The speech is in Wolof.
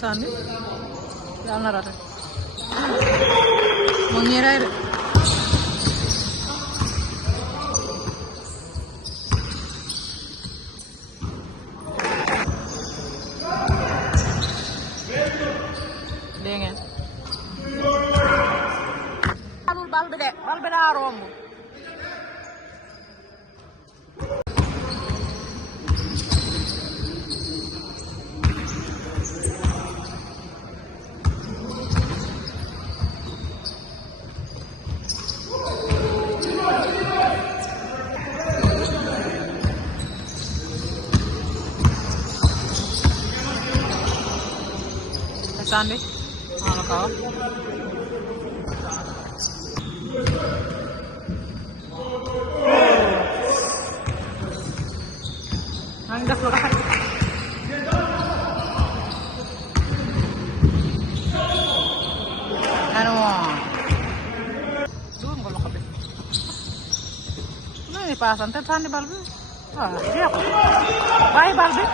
sànni yàlla na rate moo ñuy rey de dégg ngeen alul bal bi de bal bi daa romb sànni maa la ko wax maa ngi def lu rafet dugal nga loxo bi nu ni paasante sànni bal bi waaw jeexul bàyyi bal bi